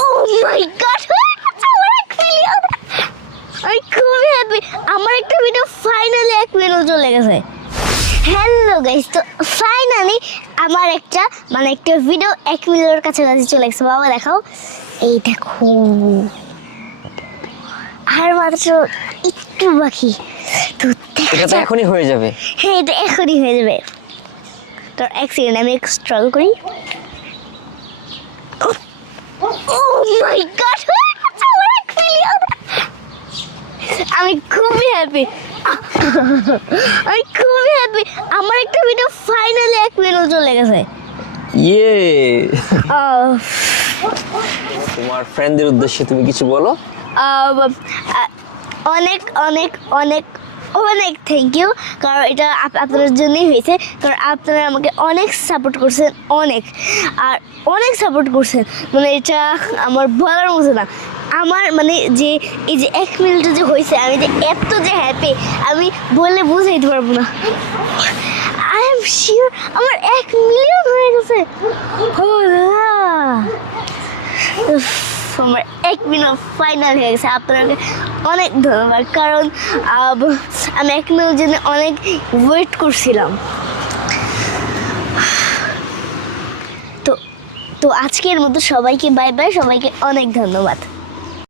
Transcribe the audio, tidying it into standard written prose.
ও মাই god, আমি খুবই happy. আমার একটা ভিডিও ফাইনালি 1 মিলিয়ন চলে গেছে। হ্যালো গাইস, তো ফাইনালি আমার একটা ভিডিও 1 মিলিয়নের কাছাকাছি চলে গেছে। বাবা দেখাও, এই দেখো, আর মাত্র একটু বাকি। তো এটা তো এখনই হয়ে যাবে। হ্যাঁ, এটা এখনই হয়ে যাবে। তো এক সেকেন্ড আমি স্ক্রল করি। ও মাই গড, আমি খুবই হ্যাপি। আমার একটা ভিডিও ফাইনালি 1 মিলিয়ন চলে গেছে। ইয়ে, তোমার ফ্রেন্ডদের উদ্দেশ্যে তুমি কিছু বলো। অনেক অনেক অনেক অনেক থ্যাংক ইউ, কারণ এটা আপনাদের জন্যই হয়েছে। কারণ আপনারা আমাকে অনেক সাপোর্ট করছেন, অনেক সাপোর্ট করছেন। এটা আমার বলার মতো না। আমার যে এই যে 1 মিনিট যে হয়েছে, আমি যে এত যে হ্যাপি, আমি বলে বুঝাইতে পারবো না। আই এম শিওর আমার 1 মিলিয়ন হয়ে গেছে। আমার 1 মিলিয়ন ফাইনাল হয়ে গেছে। আপনাকে অনেক ধন্যবাদ, কারণ আমি 1 মিলিয়নের জন্য অনেক ওয়েট করছিলাম। তো আজকের মতো সবাইকে বাই বাই, সবাইকে অনেক ধন্যবাদ।